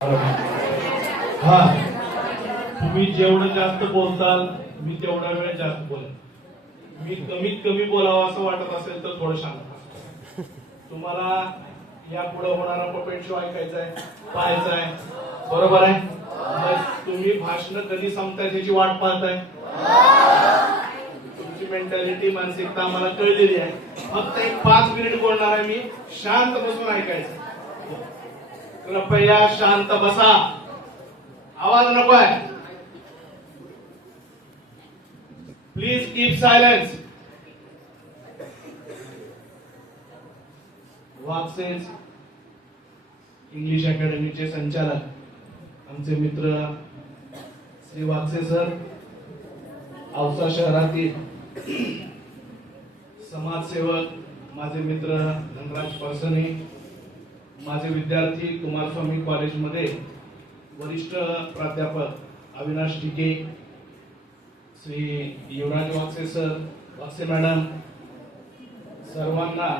हा, तुम्ही जेवढं जास्त बोलताल मी तेवढा वेळ जास्त बोलेन. मी कमीत कमी बोलावं असं वाटत असेल तर थोडं शांत बसा. तुम्हाला यापुढे होणारा पपेट शो ऐकायचा आहे, पाहायचा आहे, बरोबर आहे. मग तुम्ही भाषण कधी संपताय त्याची वाट पाहताय. तुमची मेंटॅलिटी, मानसिकता आम्हाला कळलेली आहे. फक्त एक 5 मिनिट बोलणार आहे मी, शांत बसून ऐकायचं. कृपया शांत बसा, आवाज नको आहे. Please keep silence. वाक्सेस इंग्लिश अकॅडमीचे संचालक आमचे मित्र श्री वागसे सर, औसा शहरातील समाजसेवक माझे मित्र धनराज परसने, माझे विद्यार्थी कुमारस्वामी कॉलेजमध्ये वरिष्ठ प्राध्यापक अविनाश ढिगे, श्री युवराज वागसे सर, वागसे मॅडम, सर्वांना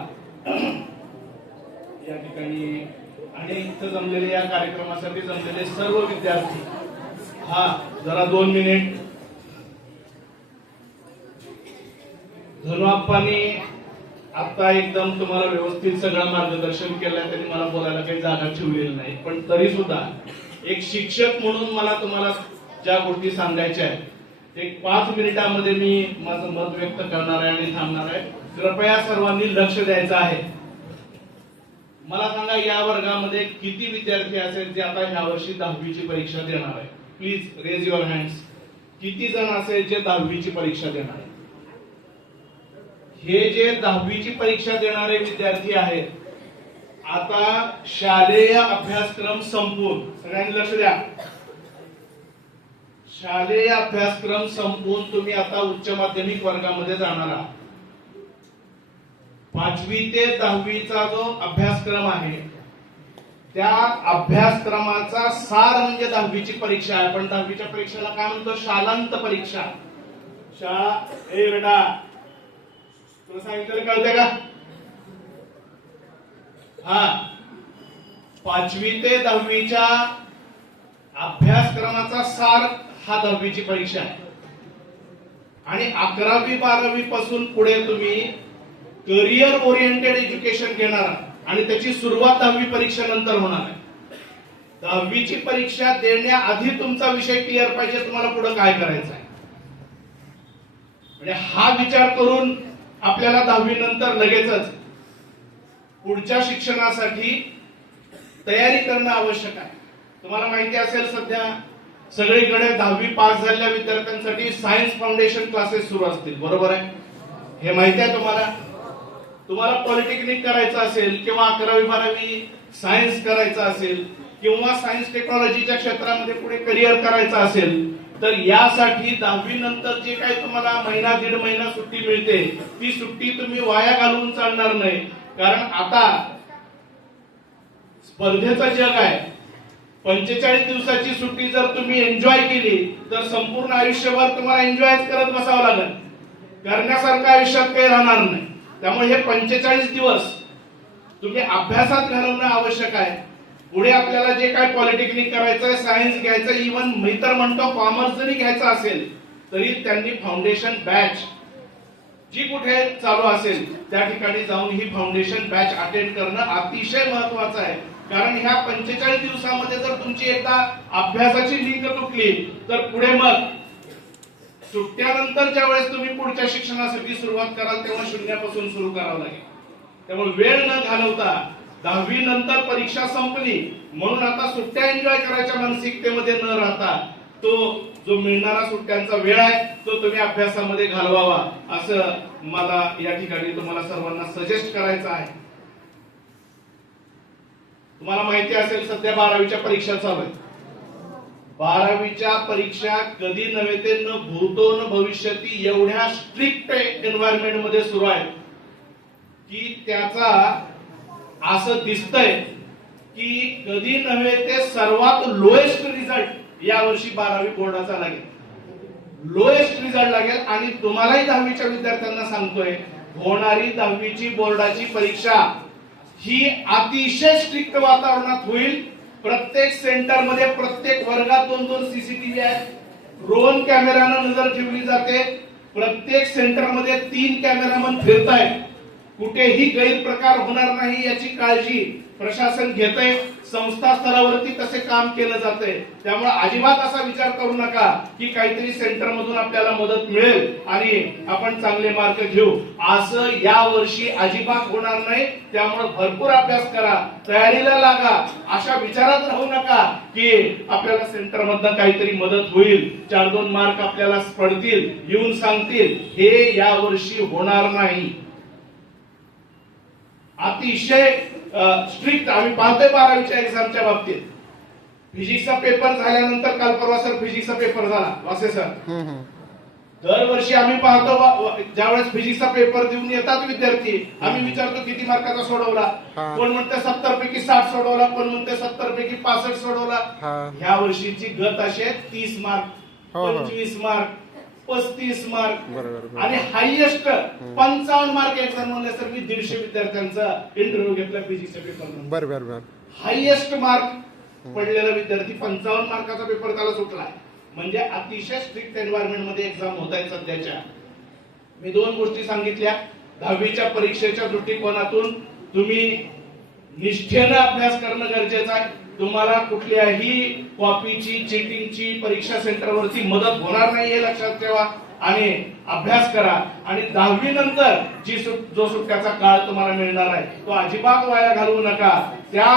या ठिकाणी आणि इथं जमलेले, या कार्यक्रमासाठी जमलेले सर्व विद्यार्थी. हा, जरा 2 मिनिट. धनुआप्पांनी आता एकदम तुम्हाला व्यवस्थित सगळं मार्गदर्शन केलंय. त्यांनी मला बोलायला काही जागा ठेवलेली नाही, पण तरी सुद्धा एक शिक्षक म्हणून मला तुम्हाला ज्या गोष्टी सांगायच्या आहेत एक 5 मिनिटांमध्ये मी माझं मत व्यक्त करणार आहे आणि थांबणार आहे. कृपया सर्वांनी लक्ष द्यायचं आहे. मला सांगा, या वर्गामध्ये किती विद्यार्थी असेल जे आता ह्या वर्षी 10वीची परीक्षा देणार आहे? Please raise your hands. किती जण असेल जे 10वीची परीक्षा देणार आहे? हे जे 10वीची परीक्षा देणारे विद्यार्थी आहेत, आता शालेय अभ्यासक्रम संपवून, सगळ्यांनी लक्ष द्या, शालेय अभ्यासक्रम संपवून तुम्ही आता उच्च माध्यमिक वर्गामध्ये जाणार आहात. 5वी ते 10वीचा जो अभ्यासक्रम आहे त्या अभ्यासक्रमाचा सार म्हणजे 10वीची परीक्षा आहे. पण 10वीच्या परीक्षेला काय म्हणतो? शालांत परीक्षा. ए बेटा, तुला सांगितलं कळतंय का? हा, 5वी ते 10वीच्या अभ्यासक्रमाचा सार हा 10वीची परीक्षा आहे. आणि 11वी 12वी पासून पुढे तुम्ही करिअर ओरिएंटेड एज्युकेशन घेणार आणि त्याची सुरुवात 10वी परीक्षेनंतर होणार आहे. 10वीची परीक्षा देण्याआधी तुमचा विषय क्लिअर पाहिजे, तुम्हाला पुढे काय करायचं आहे. म्हणजे हा विचार करून आपल्याला 10वी नंतर लगेचच पुढच्या शिक्षणासाठी तयारी करणं आवश्यक आहे. तुम्हाला माहिती असेल, सध्या सगळीकडे 10वी पास झालेल्या विद्यार्थ्यांसाठी सायन्स फाउंडेशन क्लासेस सुरू असतील, बरोबर आहे? हे माहिती आहे तुम्हाला? तुम्हाला पॉलिटेक्निक करायचं असेल किंवा 11वी 12वी सायन्स करायचं असेल किंवा सायन्स टेक्नॉलॉजीच्या क्षेत्रामध्ये पुढे करिअर करायचं असेल तर यासाठी 10वी नंतर जे काही तुम्हाला महिना 1.5 महिना सुट्टी मिळते ती सुट्टी तुम्ही वाया घालवून चालणार नाही. कारण आता स्पर्धेचं जग आहे. 45 दिवसाची सुट्टी जर तुम्ही एन्जॉय केली तर संपूर्ण आयुष्यभर तुम्हाला एन्जॉय करत बसावं लागेल. करण्यासारखं आयुष्यात काही राहणार नाही. त्यामुळे हे 45 दिवस तुम्ही अभ्यासात घालवणं आवश्यक आहे. पुढे आपल्याला जे काय पॉलिटेक्निक करायचंय, सायन्स घ्यायचं, इव्हन मी तर म्हणतो कॉमर्स जरी घ्यायचं असेल तरी त्यांनी फाउंडेशन बॅच जी कुठे चालू असेल त्या ठिकाणी जाऊन ही फाउंडेशन बॅच अटेंड करणं अतिशय महत्वाचं आहे. कारण ह्या 45 दिवसामध्ये जर तुमची एकदा अभ्यासाची लिंक तुटली तर पुढे मग सुट्ट्यानंतर ज्या वेळेस तुम्ही पुढच्या शिक्षणासाठी सुरुवात कराल तेव्हा शून्यापासून सुरू करावं लागेल. त्यामुळे वेळ न घालवता 10वी नंतर परीक्षा संपली म्हणून आता सुट्ट्या एन्जॉय करायच्या मानसिकतेमध्ये न राहता तो जो मिळणारा सुट्ट्यांचा वेळ आहे तो तुम्ही अभ्यासामध्ये घालवावा असं मला या ठिकाणी तुम्हाला सर्वांना सजेस्ट करायचं आहे. तुम्हाला माहिती असेल, सध्या 12वीच्या परीक्षा चालू आहेत. 12वीच्या परीक्षा कधी नव्हे ते न भूतो न भविष्यती एवढ्या स्ट्रिक्ट एन्व्हायरमेंट मध्ये सुरू आहेत की त्याचा असं दिसतंय की कधी नव्हे ते सर्वात लोएस्ट रिझल्ट यावर्षी 12वी बोर्डाचा लागेल. लोएस्ट रिझल्ट लागेल. आणि तुम्हालाही 10वीच्या विद्यार्थ्यांना सांगतोय, होणारी 10वीची बोर्डाची परीक्षा ही अतिशय स्ट्रिक्ट वातावरणात होईल. प्रत्येक सेंटरमध्ये प्रत्येक वर्गात 2-2 सीसीटीव्ही आहेत. ड्रोन कॅमेरानं नजर ठेवली जाते. प्रत्येक सेंटरमध्ये 3 कॅमेरामन फिरतायत. कुठेही गैरप्रकार होणार नाही याची काळजी प्रशासन घेतंय. संस्था स्तरावरती तसे काम केलं जातंय. त्यामुळे अजिबात असा विचार करू नका की काहीतरी सेंटर मधून आपल्याला मदत मिळेल आणि आपण चांगले मार्क घेऊ. असं या वर्षी अजिबात होणार नाही. त्यामुळे भरपूर अभ्यास करा, तयारीला लागा. अशा विचारात राहू नका की आपल्याला सेंटर मधनं काहीतरी मदत होईल, 4-2 मार्क आपल्याला पडतील, येऊन सांगतील. हे या वर्षी होणार नाही. अतिशय स्ट्रिक्ट आम्ही पाहतोय 12वीच्या एक्झामच्या बाबतीत. फिजिक्सचा पेपर झाल्यानंतर काल परवा सर फिजिक्सचा पेपर झाला वासे सर. दरवर्षी आम्ही पाहतो ज्यावेळेस फिजिक्सचा पेपर देऊन येतात विद्यार्थी, आम्ही विचारतो किती मार्काचा सोडवला. कोण म्हणते 70 पैकी 60 सोडवला, कोण म्हणते 70 पैकी 65 सोडवला. ह्या वर्षीची गत अशी आहे 30 मार्क, 25 मार्क, 35 मार्क आणि हायएस्ट 55 मार्क एक्झाम म्हणले सर. मी 150 विद्यार्थ्यांचा इंटरव्ह्यू घेतला फिजिक्सच्या पेपर. बरोबर. हायएस्ट मार्क पडलेला विद्यार्थी 55 मार्काचा पेपर त्याला सुटलाय. म्हणजे अतिशय स्ट्रिक्ट एन्व्हायरमेंट मध्ये एक्झाम होत आहेत सध्याच्या. मी 2 गोष्टी सांगितल्या. 10वीच्या परीक्षेच्या दृष्टिकोनातून तुम्ही निष्ठेनं अभ्यास करणं गरजेचं आहे. तुम्हाला कुठल्याही कॉपीची, चिटिंगची परीक्षा सेंटरवरती मदत होणार नाही हे लक्षात ठेवा आणि अभ्यास करा. आणि 10वी नंतर जो सुट्ट्याचा काळ तुम्हाला मिळणार आहे तो अजिबात वाया घालवू नका. त्या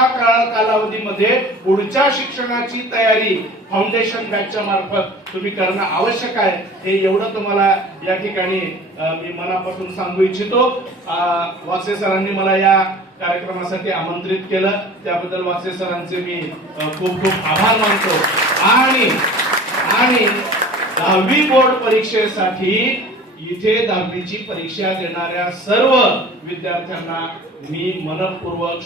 कालावधीमध्ये पुढच्या शिक्षणाची तयारी फाउंडेशन बॅचच्या मार्फत तुम्ही करणं आवश्यक आहे. हे एवढं तुम्हाला या ठिकाणी मी मनापासून सांगू इच्छितो. वासे सरांनी मला या कार्यक्रमासाठी आमंत्रित केलं, त्याबद्दल वासे सरांचे मी खूप खूप आभार मानतो. आणि 10वी बोर्ड परीक्षेसाठी इथे 10वीची परीक्षा देणाऱ्या सर्व विद्यार्थ्यांना मी मनपूर्वक